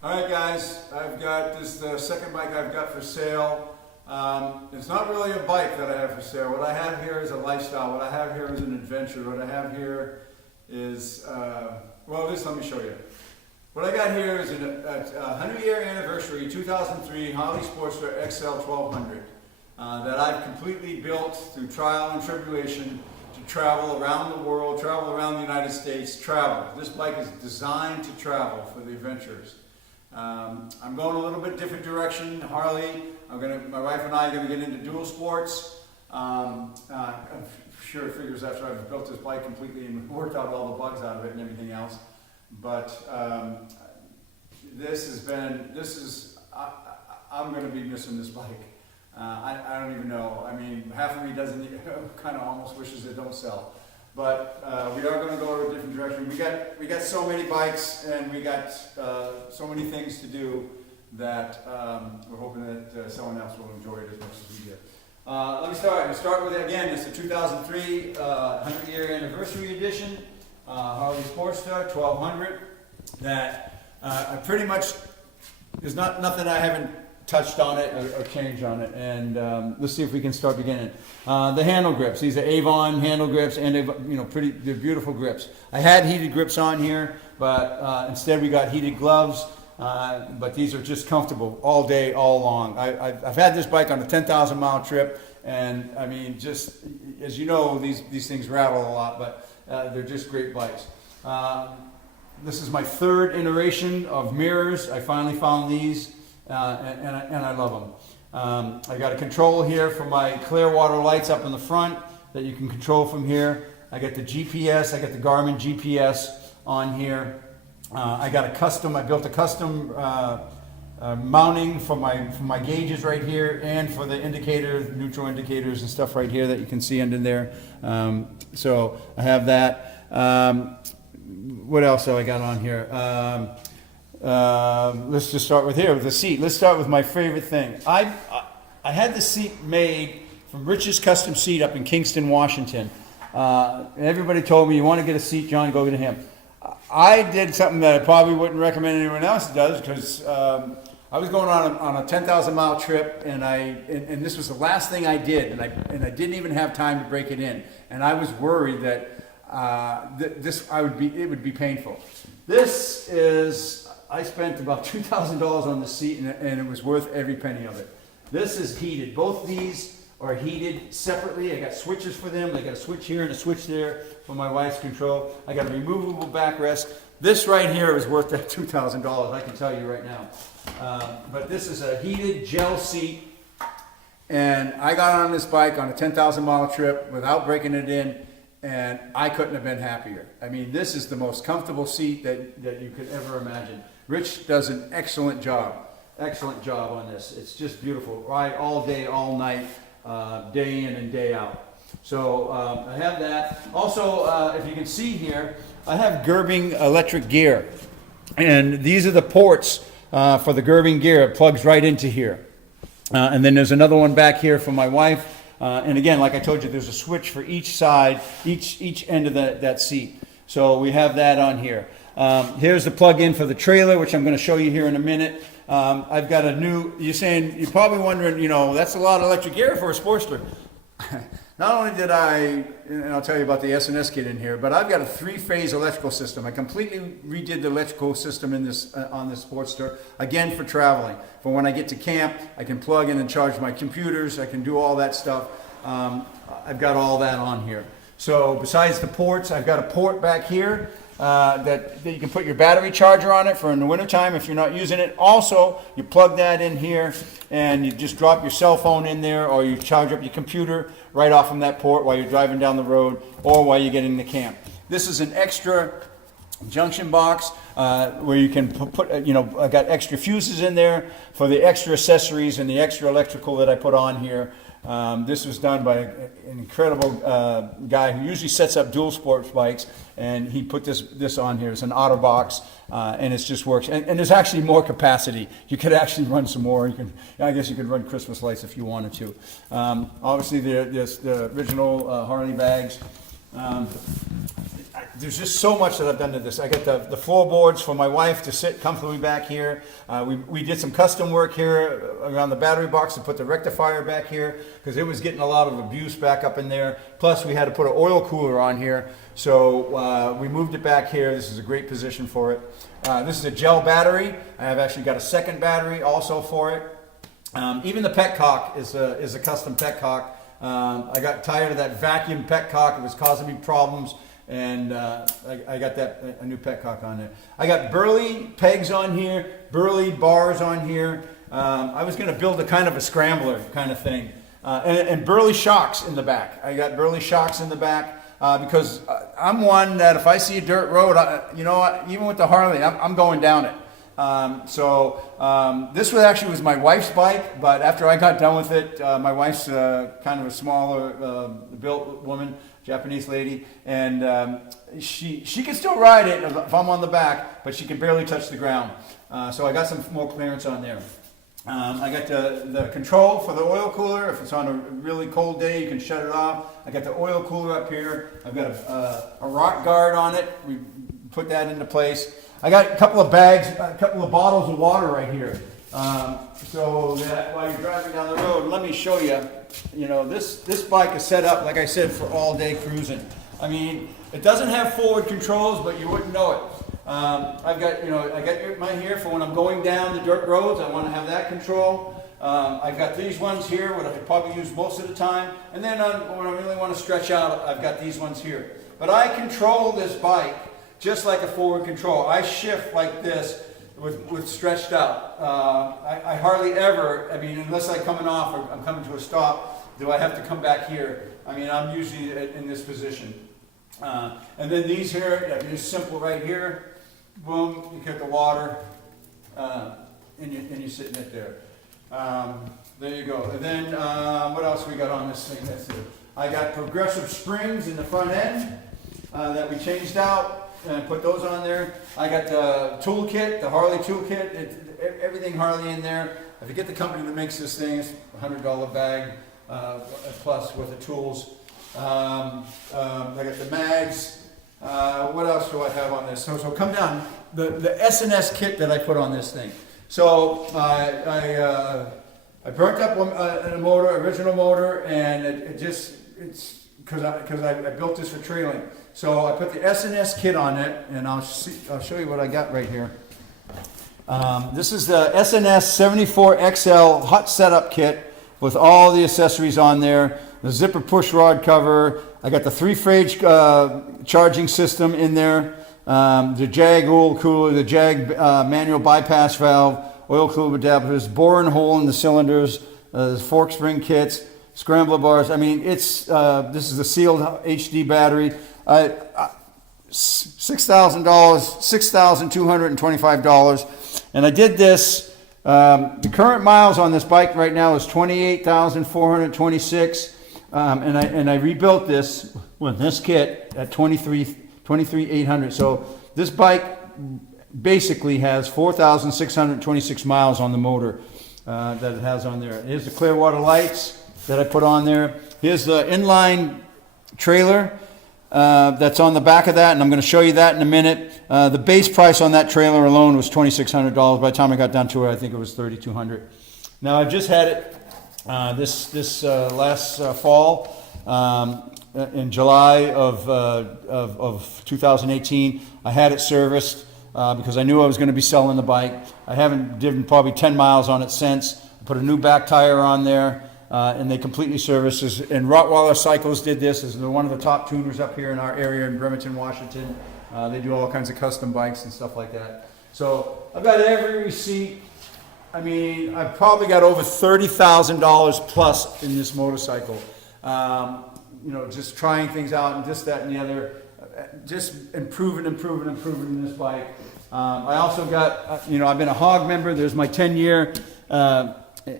Alright guys, I've got this second bike I've got for sale. It's not really a bike that I have for sale. What I have here is a lifestyle. What I have here is an adventure. What I have here is, well, just let me show you. What I got here is a 100-year anniversary 2003 Harley Sportster XL 1200 that I've completely built through trial and tribulation to travel around the world, travel around the United States, travel. This bike is designed to travel for the adventurers. I'm going a little bit different direction. Harley, my wife and I are going to get into dual sports. I'm sure it figures after I've built this bike completely and worked out all the bugs out of it and everything else. But I'm going to be missing this bike. I don't even know. I mean, half of me doesn't, kind of almost wishes it don't sell. But we are going to go in a different direction. We got so many bikes and we got so many things to do that we're hoping that someone else will enjoy it as much as we did. Let me start with it again. It's the 2003 100-year anniversary edition Harley Sportster 1200. That I pretty much there's nothing I haven't touched on it or changed on it, and let's see if we can start beginning. The handle grips, these are Avon handle grips, and they're beautiful grips. I had heated grips on here, but instead we got heated gloves, but these are just comfortable all day, all long. I've had this bike on a 10,000 mile trip, and I mean, just as you know, these things rattle a lot, but they're just great bikes. This is my third iteration of mirrors. I finally found these. And I love them. I got a control here for my clear water lights up in the front that you can control from here. I got the GPS, I got the Garmin GPS on here. I built a custom mounting for my gauges right here, and for the indicators, neutral indicators and stuff right here that you can see under there. So I have that. What else have I got on here? Let's just start with the seat. Let's start with my favorite thing. I had the seat made from Rich's Custom Seat up in Kingston, Washington. And everybody told me, you want to get a seat, John, go to him. I did something that I probably wouldn't recommend anyone else does, because I was going on a 10,000 mile trip, and this was the last thing I did, and I didn't even have time to break it in, and I was worried that it would be painful. This is. I spent about $2,000 on the seat, and it was worth every penny of it. This is heated. Both these are heated separately. I got switches for them. I got a switch here and a switch there for my wife's control. I got a removable backrest. This right here is worth that $2,000, I can tell you right now. But this is a heated gel seat, and I got on this bike on a 10,000 mile trip without breaking it in, and I couldn't have been happier. I mean, this is the most comfortable seat that you could ever imagine. Rich does an excellent job on this. It's just beautiful. Ride all day, all night, day in and day out. So I have that. Also, if you can see here, I have Gerbing electric gear. And these are the ports for the Gerbing gear. It plugs right into here. And then there's another one back here for my wife. And again, like I told you, there's a switch for each side, each end of that seat. So we have that on here. Here's the plug-in for the trailer, which I'm going to show you here in a minute. I've got you're probably wondering, that's a lot of electric gear for a Sportster. Not only did and I'll tell you about the S&S kit in here, but I've got a 3-phase electrical system. I completely redid the electrical system in this on this Sportster, again for traveling. For when I get to camp, I can plug in and charge my computers. I can do all that stuff. I've got all that on here. So besides the ports, I've got a port back here that you can put your battery charger on it for in the wintertime if you're not using it. Also, you plug that in here and you just drop your cell phone in there, or you charge up your computer right off from that port while you're driving down the road or while you're getting to camp. This is an extra junction box where you can put, I got extra fuses in there for the extra accessories and the extra electrical that I put on here. This was done by an incredible guy who usually sets up dual sports bikes, and he put this on here. It's an OtterBox, and it just works. And there's actually more capacity. You could actually run some more. I guess you could run Christmas lights if you wanted to. Obviously, there's the original Harley bags. There's just so much that I've done to this. I got the floorboards for my wife to sit comfortably back here. We did some custom work here around the battery box to put the rectifier back here because it was getting a lot of abuse back up in there. Plus we had to put an oil cooler on here. So we moved it back here. This is a great position for it. This is a gel battery. I have actually got a second battery also for it. Even the petcock is a custom petcock. I got tired of that vacuum petcock. It was causing me problems. And I got a new petcock on there. I got burley pegs on here, burley bars on here. I was going to build a kind of a scrambler kind of thing. And burley shocks in the back. I got burley shocks in the back because I'm one that if I see a dirt road, you know what, even with the Harley, I'm going down it. This was my wife's bike, but after I got done with it, my wife's kind of a smaller built woman, Japanese lady, and she can still ride it if I'm on the back, but she can barely touch the ground. So I got some more clearance on there. I got the control for the oil cooler. If it's on a really cold day, you can shut it off. I got the oil cooler up here. I've got a rock guard on it. We put that into place. I got a couple of bags, a couple of bottles of water right here. So that while you're driving down the road, let me show you, this bike is set up, like I said, for all day cruising. I mean, it doesn't have forward controls, but you wouldn't know it. I've got, I got mine here for when I'm going down the dirt roads. I want to have that control. I've got these ones here, what I could probably use most of the time. And then when I really want to stretch out, I've got these ones here. But I control this bike just like a forward control. I shift like this with stretched out. I hardly ever, unless I'm coming off or I'm coming to a stop, do I have to come back here. I'm usually in this position. And then these here, just simple right here. Boom, you get the water, and you're sitting it there. There you go. And then what else we got on this thing? That's it. I got progressive springs in the front end that we changed out and put those on there. I got the toolkit, the Harley toolkit, everything Harley in there. I forget the company that makes this thing. It's a $100 bag plus with the tools. I got the mags. What else do I have on this? So come down. The S&S kit that I put on this thing. So I burnt up a motor, original motor, and it's because I built this for trailing. So I put the S&S kit on it, and I'll show you what I got right here. This is the S&S 74XL hot setup kit with all the accessories on there. The zipper push rod cover. I got the 3-phase charging system in there. The Jag oil cooler, the Jag manual bypass valve, oil cooler adapters, boring hole in the cylinders, fork spring kits, scrambler bars. This is a sealed HD battery. $6,000, $6,225, and I did this. The current miles on this bike right now is 28,426, and I rebuilt this with this kit at 23,800. So this bike basically has 4,626 miles on the motor that it has on there. Here's the Clearwater lights that I put on there. Here's the inline trailer that's on the back of that, and I'm going to show you that in a minute. The base price on that trailer alone was $2,600. By the time I got down to it, I think it was $3,200. Now I've just had it this last fall in July of 2018. I had it serviced because I knew I was going to be selling the bike. I haven't driven probably 10 miles on it since. I put a new back tire on there. And they completely service this. And Rottweiler Cycles did this. They're one of the top tuners up here in our area in Bremerton, Washington. They do all kinds of custom bikes and stuff like that. So I've got every receipt. I've probably got over $30,000 plus in this motorcycle. Just trying things out and this, that, and the other. Just improving this bike. I also got, I've been a HOG member. There's my 10-year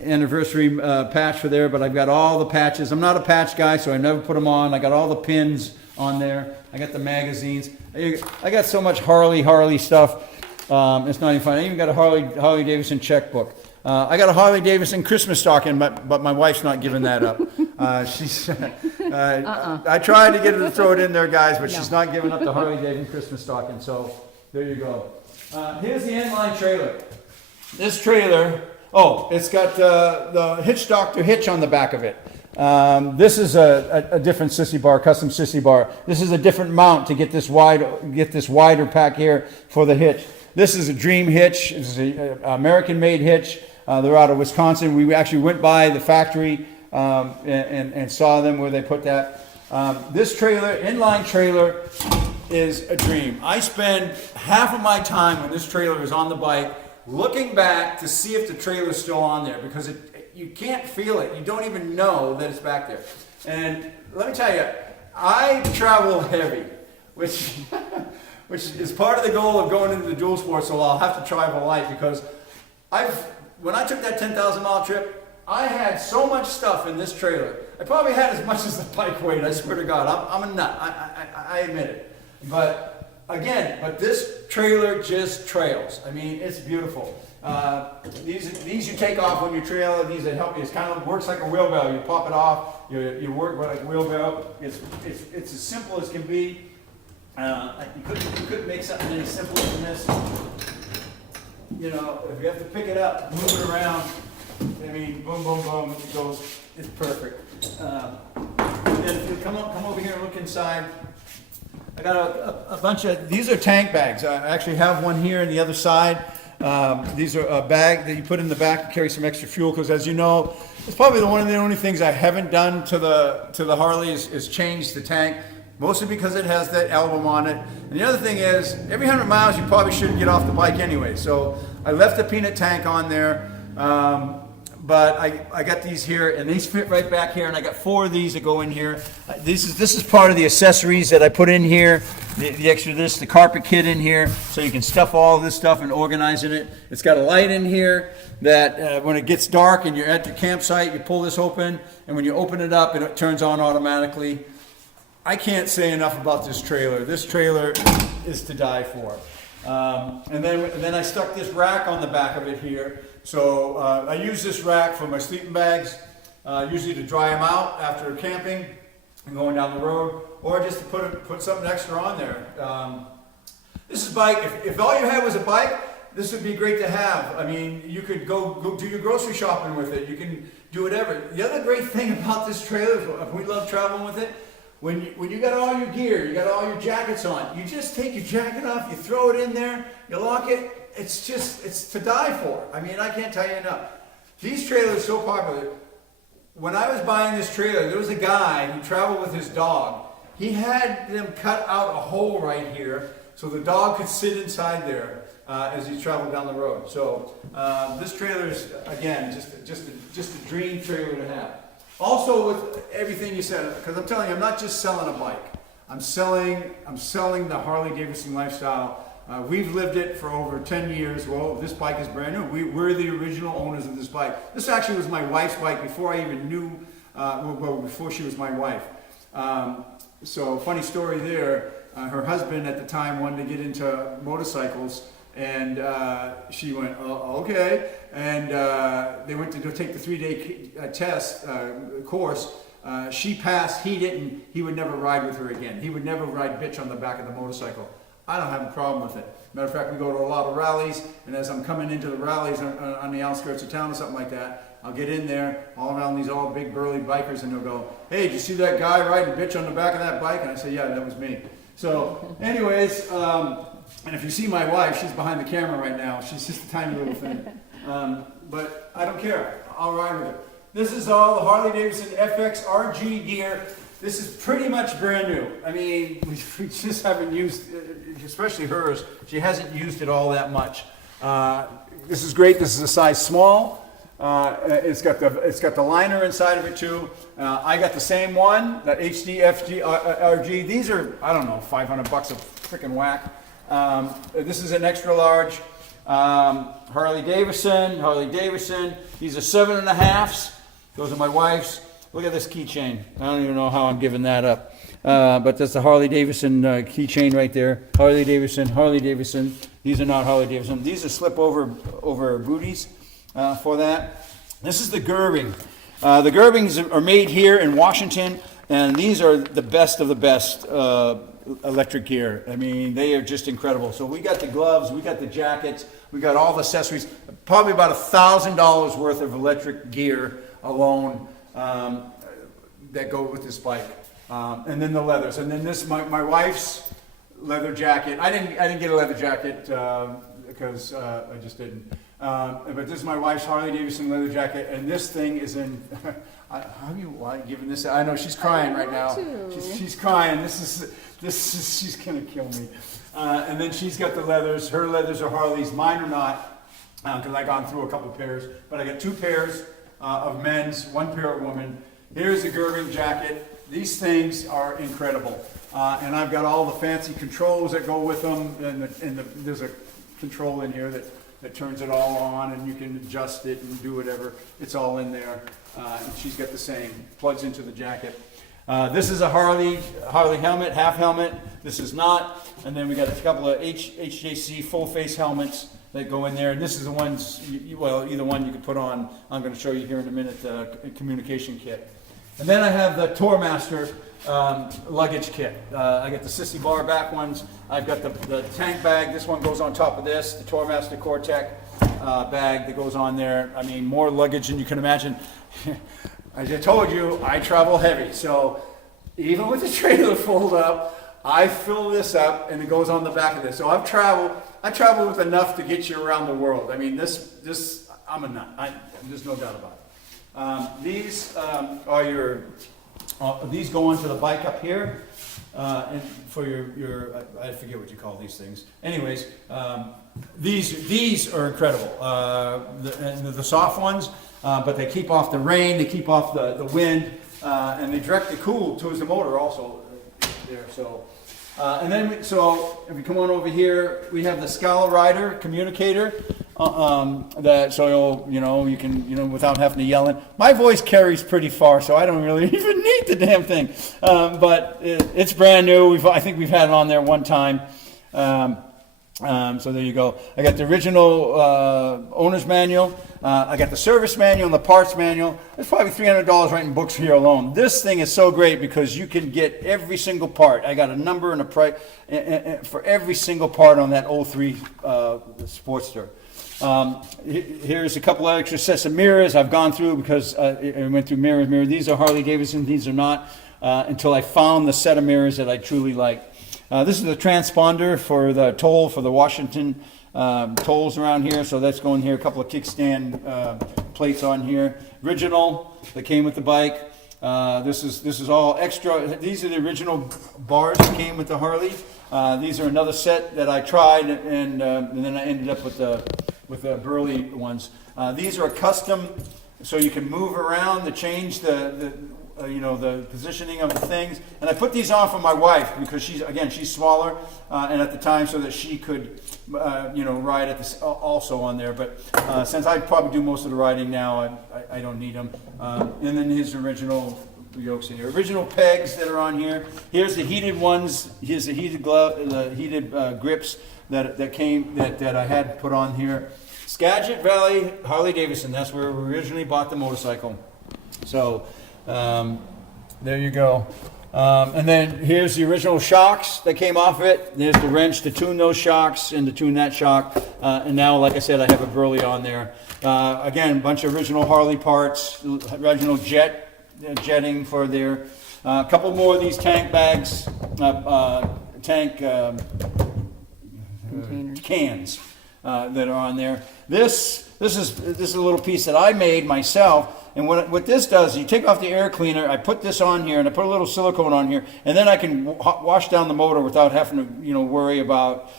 anniversary patch for there, but I've got all the patches. I'm not a patch guy, so I never put them on. I got all the pins on there. I got the magazines. I got so much Harley stuff. It's not even fun. I even got a Harley Davidson checkbook. I got a Harley Davidson Christmas stocking, but my wife's not giving that up. I tried to get her to throw it in there, guys, but she's not giving up the Harley Davidson Christmas stocking. So there you go. Here's the inline trailer. This trailer, it's got the Hitch Doctor hitch on the back of it. This is a different sissy bar, custom sissy bar. This is a different mount to get this wider pack here for the hitch. This is a Dream hitch. This is an American-made hitch. They're out of Wisconsin. We actually went by the factory and saw them where they put that. This trailer, inline trailer, is a dream. I spend half of my time when this trailer is on the bike looking back to see if the trailer's still on there, because you can't feel it. You don't even know that it's back there. And let me tell you, I travel heavy, which is part of the goal of going into the dual sport, so I'll have to travel light, because when I took that 10,000 mile trip, I had so much stuff in this trailer. I probably had as much as the bike weighed, I swear to God. I'm a nut, I admit it. But again, this trailer just trails. I mean, it's beautiful. These you take off when you trail. These that help you. It kind of works like a wheelbarrow. You pop it off. You work like a wheelbarrow. It's as simple as can be. You couldn't make something any simpler than this. You know, if you have to pick it up, move it around. I mean, boom, boom, boom. It goes. It's perfect. And then if you come over here and look inside. I got a bunch of, these are tank bags. I actually have one here on the other side. These are a bag that you put in the back to carry some extra fuel, because as you know, it's probably one of the only things I haven't done to the Harley is change the tank, mostly because it has that album on it. And the other thing is, every 100 miles you probably shouldn't get off the bike anyway. So I left the peanut tank on there. But I got these here, and these fit right back here, and I got 4 of these that go in here. This is part of the accessories that I put in here, the extra the carpet kit in here, so you can stuff all this stuff and organize in it. It's got a light in here that when it gets dark and you're at the campsite, you pull this open, and when you open it up, it turns on automatically. I can't say enough about this trailer. This trailer is to die for. And then I stuck this rack on the back of it here. So I use this rack for my sleeping bags, usually to dry them out after camping and going down the road, or just to put something extra on there. This is bike. If all you had was a bike, this would be great to have. I mean, you could go do your grocery shopping with it. You can do whatever. The other great thing about this trailer is we love traveling with it. When you got all your gear, you got all your jackets on, you just take your jacket off, you throw it in there, you lock it. It's to die for. I mean, I can't tell you enough. These trailers are so popular. When I was buying this trailer, there was a guy who traveled with his dog. He had them cut out a hole right here so the dog could sit inside there as he traveled down the road. So this trailer is, again, just a dream trailer to have. Also, with everything you said, because I'm telling you, I'm not just selling a bike. I'm selling the Harley Davidson lifestyle. We've lived it for over 10 years. Well, this bike is brand new. We're the original owners of this bike. This actually was my wife's bike before I even knew, before she was my wife. So funny story there. Her husband at the time wanted to get into motorcycles, and she went, oh, okay. And they went to go take the 3-day test course. She passed, he didn't. He would never ride with her again. He would never ride bitch on the back of the motorcycle. I don't have a problem with it. Matter of fact, we go to a lot of rallies, and as I'm coming into the rallies on the outskirts of town or something like that, I'll get in there, all around these all big burly bikers, and they'll go, hey, did you see that guy riding bitch on the back of that bike? And I say, yeah, that was me. So anyways, and if you see my wife, she's behind the camera right now. She's just a tiny little thing. But I don't care. I'll ride with her. This is all the Harley Davidson FX RG gear. This is pretty much brand new. I mean, we just haven't used, especially hers, she hasn't used it all that much. This is great. This is a size small. It's got the liner inside of it too. I got the same one, the HD FG RG. These are, I don't know, $500 a freaking whack. This is an extra large. Harley Davidson. These are 7.5s. Those are my wife's. Look at this keychain. I don't even know how I'm giving that up. But that's the Harley Davidson keychain right there. Harley Davidson. These are not Harley Davidson. These are slip over booties for that. This is the Gerbing. The Gerbings are made here in Washington. And these are the best of the best electric gear. I mean, they are just incredible. So we got the gloves, we got the jackets, we got all the accessories, probably about $1,000 worth of electric gear alone that go with this bike. And then the leathers. And then this, my wife's leather jacket. I didn't get a leather jacket because I just didn't. But this is my wife's Harley Davidson leather jacket, and this thing is in. How do you like giving this? I know she's crying right now. She's crying. This is. She's gonna kill me. And then she's got the leathers. Her leathers are Harley's. Mine are not, because I've gone through a couple pairs. But I got 2 pairs of men's, 1 pair of women. Here's the Gerving jacket. These things are incredible. And I've got all the fancy controls that go with them. And there's a control in here that turns it all on, and you can adjust it and do whatever. It's all in there. And she's got the same, plugs into the jacket. This is a Harley helmet, half helmet. This is not. And then we got a couple of HJC full face helmets that go in there. And this is the ones, well, either one you can put on. I'm going to show you here in a minute the communication kit. And then I have the Tourmaster luggage kit. I got the Sissy Bar back ones. I've got the tank bag. This one goes on top of this, the Tourmaster Core-Tech bag that goes on there. I mean, more luggage than you can imagine. As I told you, I travel heavy. So even with the trailer fold up, I fill this up and it goes on the back of this. So I travel with enough to get you around the world. I mean, this I'm a nut. There's no doubt about it. These are your, these go onto the bike up here, and for your I forget what you call these things. Anyways, these are incredible. The soft ones, but they keep off the rain, they keep off the wind, and they directly cool towards the motor also there. So. And then, so if you come on over here, we have the Scala Rider communicator. That so you can without having to yell in. My voice carries pretty far, so I don't really even need the damn thing. But it's brand new. I think we've had it on there one time. So there you go. I got the original owner's manual. I got the service manual and the parts manual. It's probably $300 writing books here alone. This thing is so great because you can get every single part. I got a number and a price for every single part on that 03 Sportster. Here's a couple of extra sets of mirrors I've gone through because I went through mirror. These are Harley Davidson. These are not until I found the set of mirrors that I truly like. This is the transponder for the toll for the Washington tolls around here. So that's going here. A couple of kickstand plates on here. Original that came with the bike. This is all extra. These are the original bars that came with the Harley. These are another set that I tried, and then I ended up with the Burley ones. These are custom, so you can move around to change the positioning of the things. And I put these on for my wife because she's smaller, and at the time so that she could ride at this also on there. But since I probably do most of the riding now, I don't need them. And then his original yokes in here, original pegs that are on here. Here's the heated ones. Here's the heated glove, the heated grips that came that I had put on here. Skagit Valley Harley Davidson. That's where we originally bought the motorcycle. So there you go. And then here's the original shocks that came off of it. There's the wrench to tune those shocks and to tune that shock. And now, like I said, I have a Burley on there. Again, a bunch of original Harley parts, original jetting for there. A couple more of these tank bags, cans that are on there. This is a little piece that I made myself. And what this does, you take off the air cleaner, I put this on here, and I put a little silicone on here, and then I can wash down the motor without having to, worry about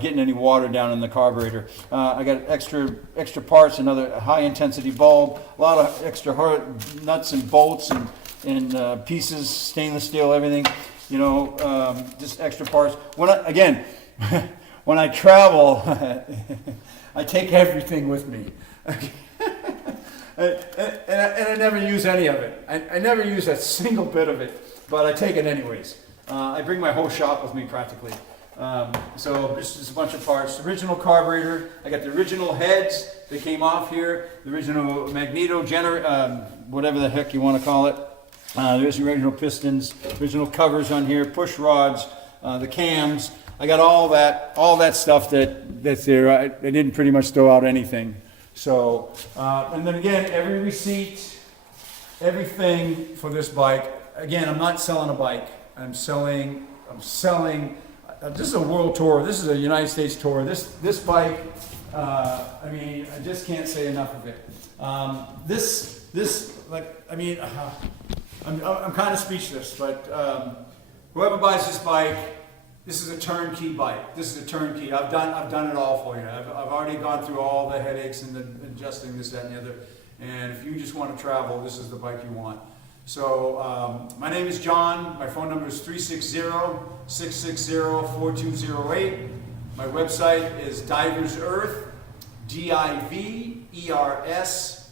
getting any water down in the carburetor. I got extra parts, another high-intensity bulb, a lot of extra nuts and bolts and pieces, stainless steel, everything, just extra parts. When I travel, I take everything with me. And I never use any of it. I never use a single bit of it, but I take it anyways. I bring my whole shop with me practically. So this is a bunch of parts. Original carburetor. I got the original heads that came off here. The original magneto generator, whatever the heck you want to call it. There's the original pistons, original covers on here, push rods, the cams. I got all that stuff that's there. I didn't pretty much throw out anything. So, and then again, every receipt, everything for this bike. Again, I'm not selling a bike. I'm selling. This is a world tour. This is a United States tour. This bike. I mean, I just can't say enough of it. I'm kind of speechless, but whoever buys this bike, this is a turnkey bike. This is a turnkey. I've done it all for you. I've already gone through all the headaches and the adjusting this, that, and the other. And if you just want to travel, this is the bike you want. So my name is John. My phone number is 360-660-4208. My website is Divers Earth, DIVERSEARTH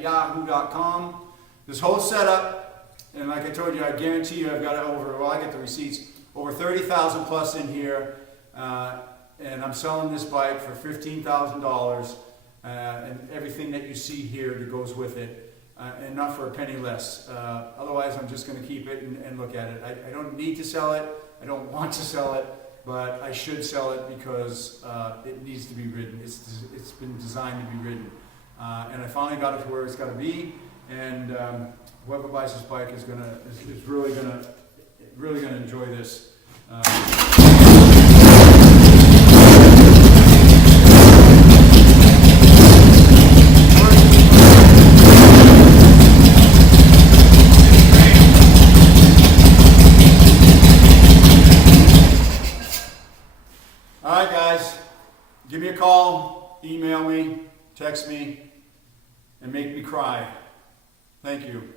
@yahoo.com. This whole setup, and like I told you, I guarantee you I've got it I get the receipts, over 30,000 plus in here, and I'm selling this bike for $15,000, and everything that you see here that goes with it, and not for a penny less. Otherwise, I'm just going to keep it and look at it. I don't need to sell it, I don't want to sell it, but I should sell it because it needs to be ridden. It's been designed to be ridden, and I finally got it to where it's got to be. And whoever buys this bike is really gonna enjoy this. All right, guys, give me a call, email me, text me, and make me cry. Thank you.